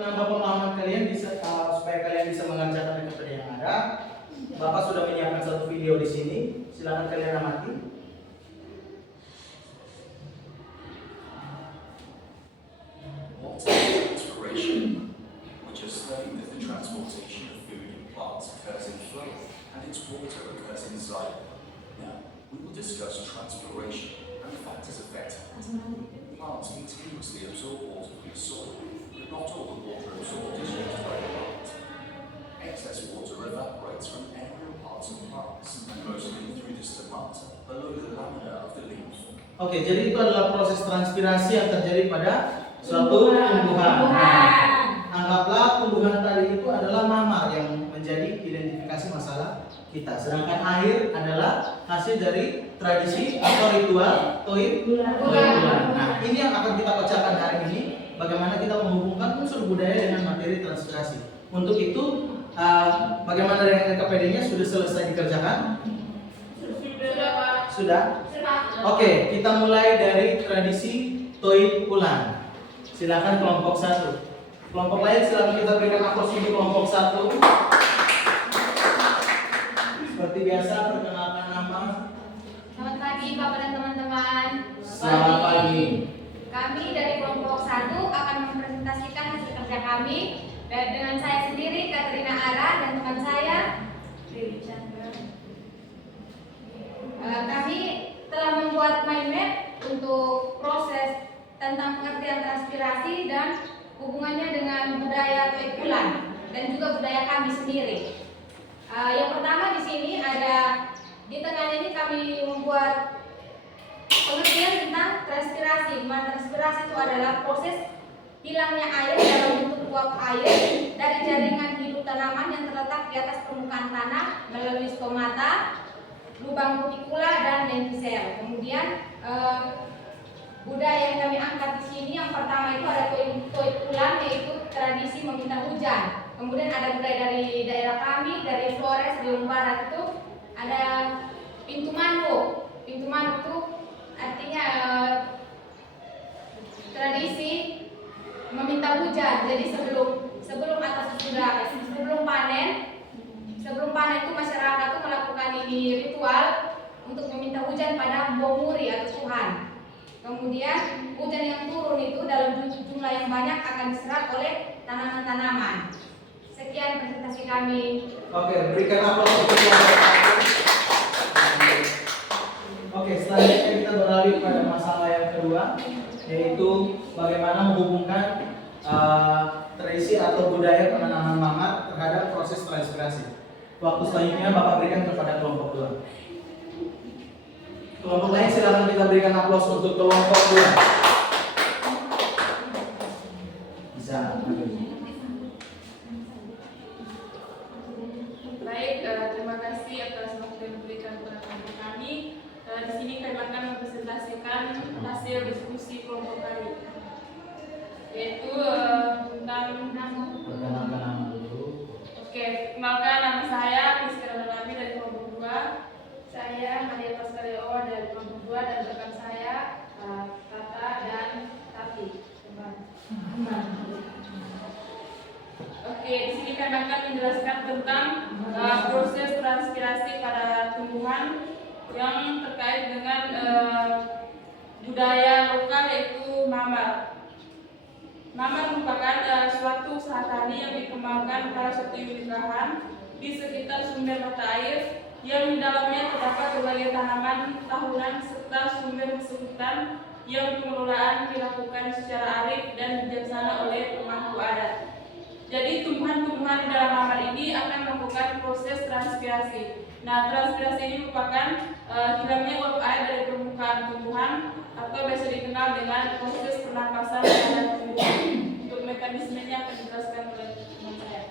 menambah pemahaman kalian supaya kalian bisa mengerjakan metode yang ada. Bapak sudah menyiapkan satu video di sini. Silakan kalian amati. What is transpiration? We just studied that the transportation of food in plants occurs in flow, and its water occurs inside. Now, we will discuss transpiration and the factors affecting it. Plants continuously absorb water from the soil, but not all the water absorbed is used by the plant. Excess water evaporates from aerial parts of plants, mostly through the stomata, below the lamina of the leaf. Oke, jadi itu adalah proses transpirasi yang terjadi pada suatu tumbuhan. Anggaplah tumbuhan tadi itu adalah mamar yang menjadi identifikasi masalah kita. Sedangkan air adalah hasil dari tradisi atau ritual toib bulan. Nah, ini yang akan kita bacakan hari ini. Bagaimana kita menghubungkan unsur budaya dengan materi transpirasi. Untuk itu, bagaimana dengan LKPD-nya sudah selesai dikerjakan? Sudah? Oke, kita mulai dari tradisi toib bulan. Silakan kelompok 1. Kelompok lain silakan kita berikan aplaus untuk kelompok 1. Seperti biasa, perkenalkan nama. Selamat pagi Bapak dan teman-teman. Selamat pagi. Kami dari kelompok 1 akan mempresentasikan hasil kerja kami dengan saya sendiri, Katrina Ara, dan teman saya, Riri Chandra. Kami telah membuat mind map untuk proses tentang pengertian transpirasi dan hubungannya dengan budaya toib bulan dan juga budaya kami sendiri. Yang pertama di sini ada di tengahnya ini kami membuat pengertian tentang transpirasi. Transpirasi itu adalah proses hilangnya air dalam bentuk uap air dari jaringan hidup tanaman yang terletak di atas permukaan tanah melalui stomata, lubang cuticula dan lenticel. Kemudian budaya yang kami angkat di sini yang pertama itu ada toib bulan, yaitu tradisi meminta hujan. Kemudian ada budaya dari daerah kami, dari Flores, Riau Barat itu ada pintu manuk. Pintu manuk itu artinya tradisi meminta hujan. Jadi sebelum atau sebelum panen itu masyarakat itu melakukan ini ritual untuk meminta hujan pada Mbomuri atau Tuhan. Kemudian hujan yang turun itu dalam jumlah yang banyak akan diserap oleh tanaman-tanaman. Sekian presentasi kami. Oke, berikan aplaus untuk kelompok 1. Oke, selanjutnya kita beralih pada masalah yang kedua, yaitu bagaimana menghubungkan tradisi atau budaya penanaman mamar terhadap proses transpirasi. Waktu selanjutnya Bapak berikan kepada kelompok 2. Kelompok lain silakan kita berikan aplaus untuk kelompok 2. Bisa. Baik, terima kasih atas waktu yang diberikan kepada kelompok kami. Di sini kami akan mempresentasikan hasil diskusi kelompok kami, yaitu tentang Perkenalkan nama dulu. Oke, kenalkan nama saya Priska Nami dari kelompok 2. Saya Maria Pascaleo dari kelompok 2 dan rekan saya Tata dan Tati. Oke, di sini kami akan menjelaskan tentang proses transpirasi pada tumbuhan yang terkait dengan budaya lokal, yaitu mamar. Mamar merupakan suatu usaha tani yang dikembangkan pada suatu unit lahan di sekitar sumber mata air yang di dalamnya terdapat berbagai tanaman tahunan serta sumber kesulitan yang pengelolaan dilakukan secara arif dan bijaksana oleh pemangku adat. Jadi tumbuhan-tumbuhan di dalam mamar ini akan melakukan proses transpirasi. Nah, transpirasi ini merupakan hilangnya uap air dari permukaan tumbuhan atau biasa dikenal dengan proses pernapasan pada tumbuhan. Untuk mekanismenya akan dijelaskan oleh teman saya.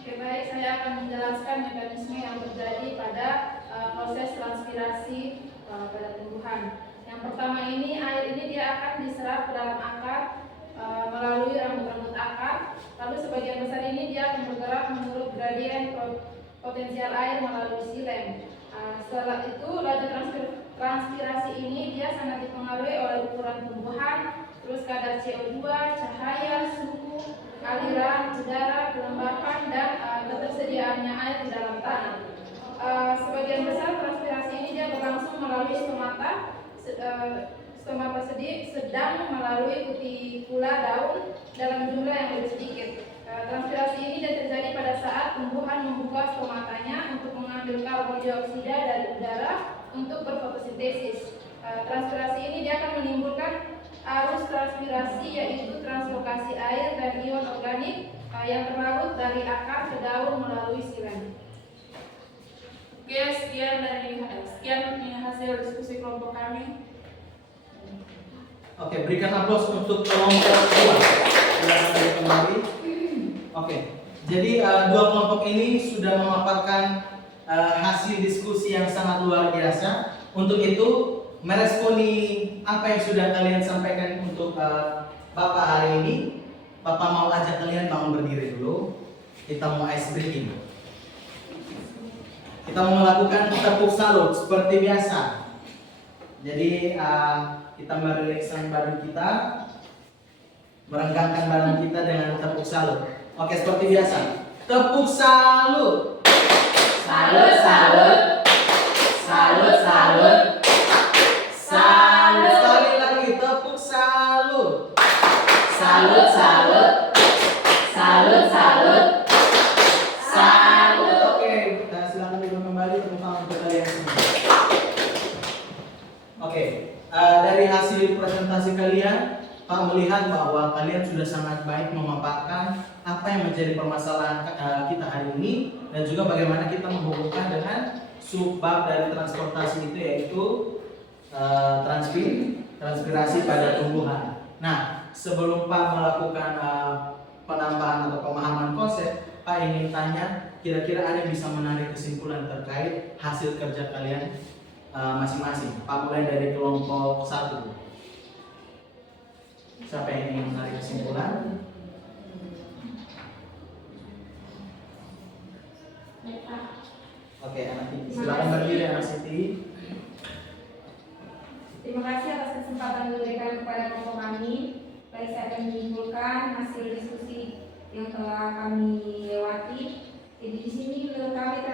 Oke, baik, saya akan menjelaskan mekanisme yang terjadi pada proses transpirasi pada tumbuhan. Yang pertama ini, air ini dia akan diserap ke dalam akar melalui rambut-rambut akar. Lalu sebagian besar ini dia akan bergerak menurut gradien potensial air melalui silem. Setelah itu, laju transpirasi ini dia sangat dipengaruhi oleh ukuran tumbuhan, terus kadar CO2, cahaya, suhu, aliran udara, kelembapan, dan ketersediaannya air di dalam tanah. Sebagian besar transpirasi ini dia berlangsung melalui stomata, stomata sedang melalui kutikula daun dalam jumlah yang lebih sedikit. Transpirasi ini dia terjadi pada saat tumbuhan membuka stomatanya untuk mengambil karbon dioksida dari udara untuk berfotosintesis. Transpirasi ini dia akan menimbulkan arus transpirasi, yaitu translokasi air dan ion organik yang terlarut dari akar ke daun melalui silen. Oke, sekian hasil diskusi kelompok kami. Oke, berikan aplaus untuk kelompok 2. Silakan kembali. Oke, jadi dua kelompok ini sudah memaparkan hasil diskusi yang sangat luar biasa. Untuk itu, meresponi apa yang sudah kalian sampaikan untuk Bapak hari ini, Bapak mau ajak kalian bangun berdiri dulu. Kita mau ice breaking. Kita mau melakukan tepuk salut seperti biasa. Jadi kita merilekskan badan kita, merenggangkan badan kita dengan tepuk salut. Oke, seperti biasa. Tepuk salut. Salut, salut. Salut, salut. Salut. Sekali lagi, tepuk salut. Salut, salut. Salut, salut. Salut. Oke, silakan duduk kembali, tepuk tangan untuk kalian semua. Oke, dari hasil presentasi kalian, Pak melihat bahwa kalian sudah sangat baik memaparkan apa yang menjadi permasalahan kita hari ini, dan juga bagaimana kita menghubungkan dengan subbab dari transportasi itu, yaitu transpirasi pada tumbuhan. Nah, sebelum Pak melakukan penambahan atau pemahaman konsep, Pak ingin tanya, kira-kira ada yang bisa menarik kesimpulan terkait hasil kerja kalian masing-masing. Pak mulai dari kelompok 1. Siapa yang ingin menarik kesimpulan? Oke, anak Siti. Silakan berdiri, anak Siti. Terima kasih atas kesempatan diberikan kepada kelompok kami. Baik, saya akan menyimpulkan hasil diskusi yang telah kami lewati. Jadi di sini menurut kami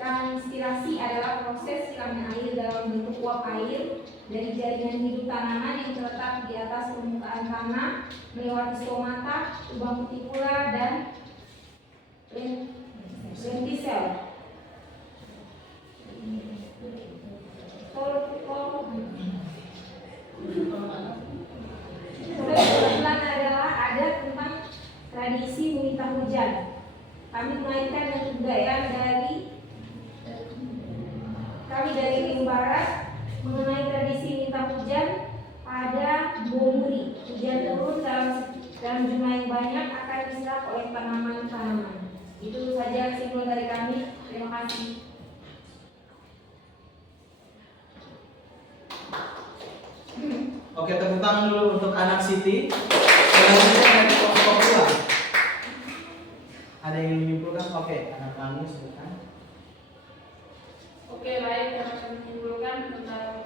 transpirasi adalah proses hilangnya air dalam bentuk uap air dari jaringan hidup tanaman yang terletak di atas permukaan tanah melewati stomata, lubang kutikula, dan lentisel. Kebetulan adalah ada tentang tradisi meminta hujan. Kami mengaitkan dengan kebudayaan dari Ring Barat mengenai tradisi minta hujan pada Bomuri. Hujan turun dalam jumlah yang banyak akan diserap oleh tanaman-tanaman. Itu saja kesimpulan dari kami. Terima kasih. Oke, tepuk tangan dulu untuk anak Siti. Selanjutnya dari kelompok 2. Ada yang ingin menyimpulkan? Oke, anak kami silakan. Oke, baik, yang akan menyimpulkan tentang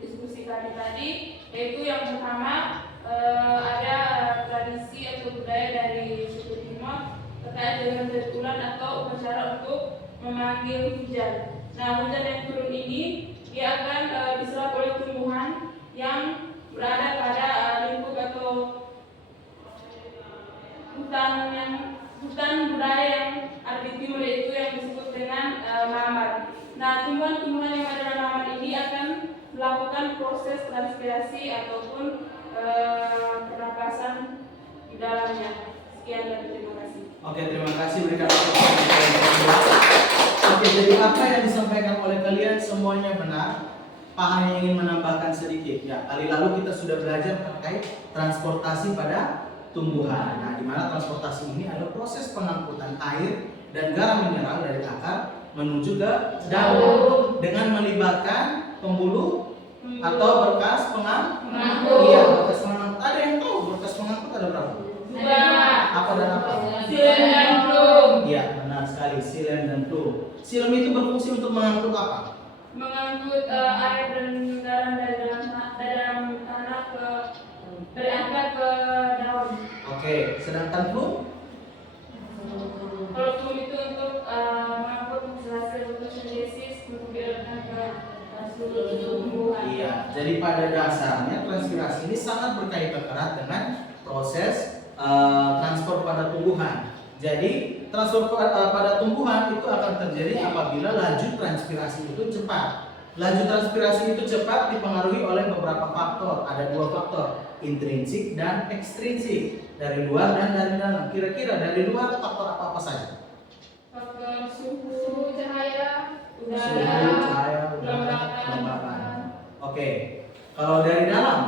diskusi kami tadi, yaitu yang pertama ada tradisi atau budaya dari suku Timur terkait dengan ritual atau upacara untuk memanggil hujan. Nah, hujan yang turun ini dia akan diserap oleh tumbuhan yang berada pada lingkup atau hutan budaya yang ada di timur, yaitu yang disebut dengan mamar. Nah, tumbuhan-tumbuhan yang ada dalam mamar ini akan melakukan proses transpirasi ataupun pernapasan di dalamnya. Sekian dan terima kasih. Oke, terima kasih berikan aplaus. Oke, jadi apa yang disampaikan oleh kalian semuanya benar. Pak hanya ingin menambahkan sedikit. Ya, kali lalu kita sudah belajar terkait transportasi pada tumbuhan. Nah, di mana transportasi ini adalah proses pengangkutan air dan garam mineral dari akar menuju ke daun dengan melibatkan pembuluh atau berkas pengangkut. Iya, berkas pengangkut. Ada yang tahu berkas pengangkut ada berapa? Dua. Apa dan apa? Silem dan plum. Iya, benar sekali, silem dan plum. Silem itu berfungsi untuk mengangkut apa? Mengangkut air dan garam dari dalam tanah berangkat ke daun. Sedangkan flu Kalau flu itu untuk mengangkut hasil fotosintesis untuk dialirkan ke seluruh tumbuhan. iya, jadi pada dasarnya transpirasi ini sangat berkaitan erat dengan proses transport pada tumbuhan. Jadi transport pada tumbuhan itu akan terjadi apabila laju transpirasi itu cepat. Laju transpirasi itu cepat dipengaruhi oleh beberapa faktor. Ada 2 faktor, intrinsik dan ekstrinsik, dari luar dan dari dalam. Kira-kira dari luar faktor apa saja? Faktor suhu, cahaya, Suhu, udara, cahaya, udara, kelembapan. Oke. Kalau dari dalam,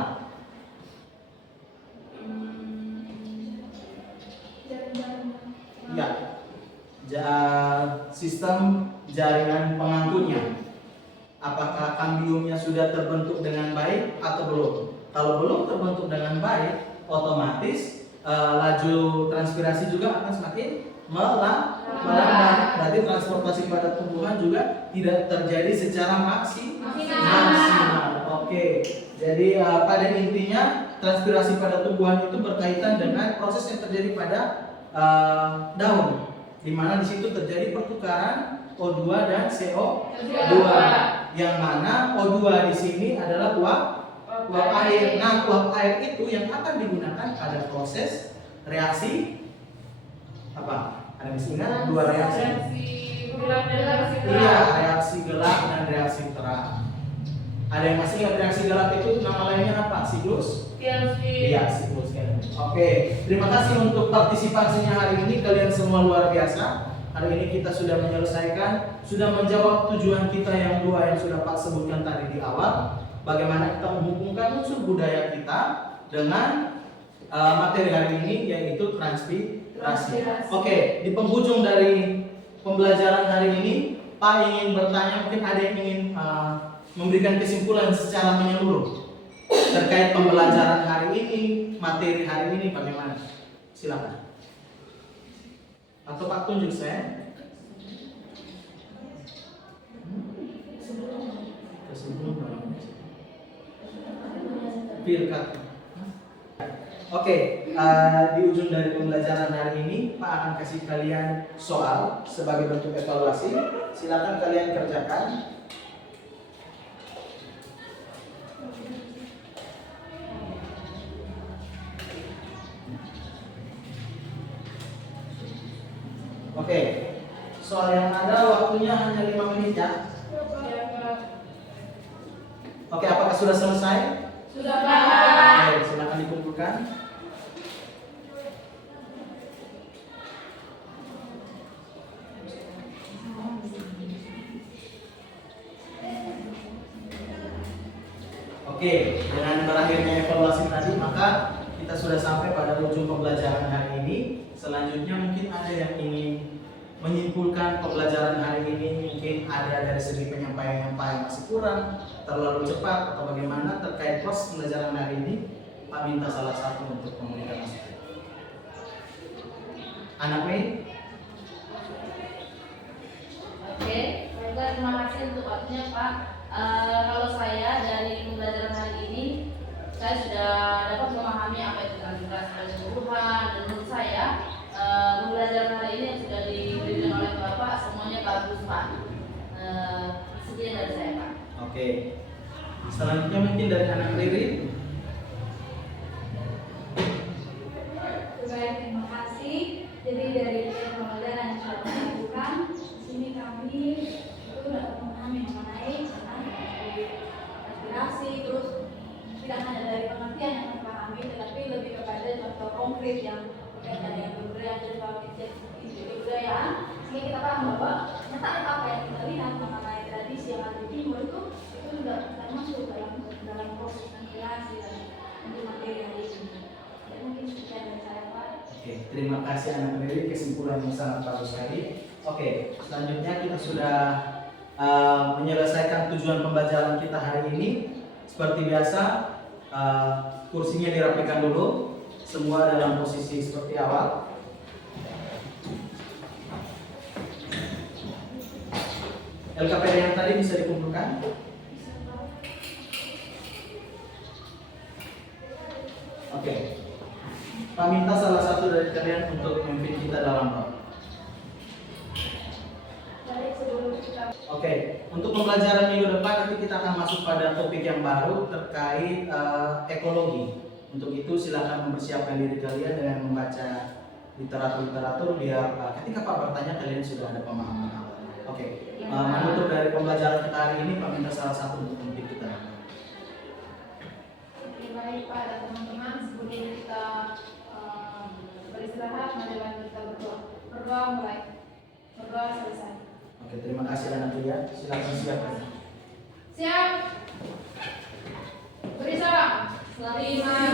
ya, sistem jaringan pengangkutnya. Apakah kambiumnya sudah terbentuk dengan baik atau belum? Kalau belum terbentuk dengan baik, otomatis laju transpirasi juga akan semakin melambat. Berarti transportasi pada tumbuhan juga tidak terjadi secara maksimal. Oke. Jadi pada intinya transpirasi pada tumbuhan itu berkaitan dengan proses yang terjadi pada daun, di mana di situ terjadi pertukaran O2 dan CO2. Yang mana O2 di sini adalah uap air. Nah, uap air itu yang akan digunakan pada proses reaksi apa? Ada yang ingat? 2 reaksi. gelap dan reaksi Iya, terang. reaksi gelap dan reaksi terang. Ada yang masih ingat reaksi gelap itu nama lainnya apa? Siklus? Iya, siklus kan. Oke, terima kasih untuk partisipasinya hari ini, kalian semua luar biasa. Hari ini kita sudah menyelesaikan, sudah menjawab tujuan kita yang 2 yang sudah Pak sebutkan tadi di awal. Bagaimana kita menghubungkan unsur budaya kita dengan materi hari ini, yaitu transpirasi. Oke, di penghujung dari pembelajaran hari ini, Pak ingin bertanya, mungkin ada yang ingin memberikan kesimpulan secara menyeluruh terkait pembelajaran hari ini, materi hari ini bagaimana? Silakan. Atau Pak tunjuk saya. Pilkat. Oke, di ujung dari pembelajaran hari ini Pak akan kasih kalian soal sebagai bentuk evaluasi. Silakan kalian kerjakan. Oke, soal yang ada waktunya hanya 5 menit ya. Oke, apakah sudah selesai? Sudah, Pak. Oke, silakan dikumpulkan. Oke, dengan berakhirnya evaluasi tadi, maka kita sudah sampai pada ujung pembelajaran hari ini. Selanjutnya mungkin ada yang ingin menyimpulkan pembelajaran hari ini, mungkin ada dari segi penyampaian yang masih kurang, terlalu cepat atau bagaimana terkait proses pembelajaran hari ini. Pak minta salah satu untuk memberikan masukan. Anak Mei. Oke, baiklah, terima kasih untuk waktunya Pak. Kalau saya dari pembelajaran hari ini, saya sudah dapat memahami apa itu transpirasi keseluruhan, dan menurut saya pembelajaran hari ini yang sudah diberikan oleh Bapak semuanya bagus Pak. Sekian dari saya Pak. Oke. Selanjutnya mungkin dari anak Riri. Baik, terima kasih. Jadi dari pembelajaran yang sudah kami lakukan, di sini kami itu dapat memahami mengenai tentang aspirasi, terus tidak hanya dari pengertian yang kami pahami, tetapi lebih kepada contoh konkret yang berkaitan dengan kebudayaan dan kebudayaan, sehingga kita paham bahwa ternyata apa yang kita lihat mengenai tradisi yang ada di timur itu sudah termasuk dalam proses aspirasi dan untuk materi hari ini. Ya, mungkin sekian dari saya Pak. Oke, terima kasih anak Riri, kesimpulan yang sangat bagus sekali. Oke, selanjutnya kita sudah menyelesaikan tujuan pembelajaran kita hari ini. Seperti biasa, kursinya dirapikan dulu, semua dalam posisi seperti awal. LKPD yang tadi bisa dikumpulkan. Oke. Pak minta salah satu dari kalian untuk memimpin kita dalam doa. Oke, untuk pembelajaran minggu depan nanti kita akan masuk pada topik yang baru terkait ekologi. Untuk itu silakan mempersiapkan diri kalian dengan membaca literatur biar ketika Pak bertanya kalian sudah ada pemahaman awal. Oke, menutup dari pembelajaran kita hari ini, Pak minta salah satu untuk memimpin kita. Oke, baik Pak dan teman-teman, sebelum kita beristirahat, mari kita berdoa. Berdoa mulai. Berdoa selesai. Oke, terima kasih anak ya. Silakan siapkan. Siap. Beri salam. Terima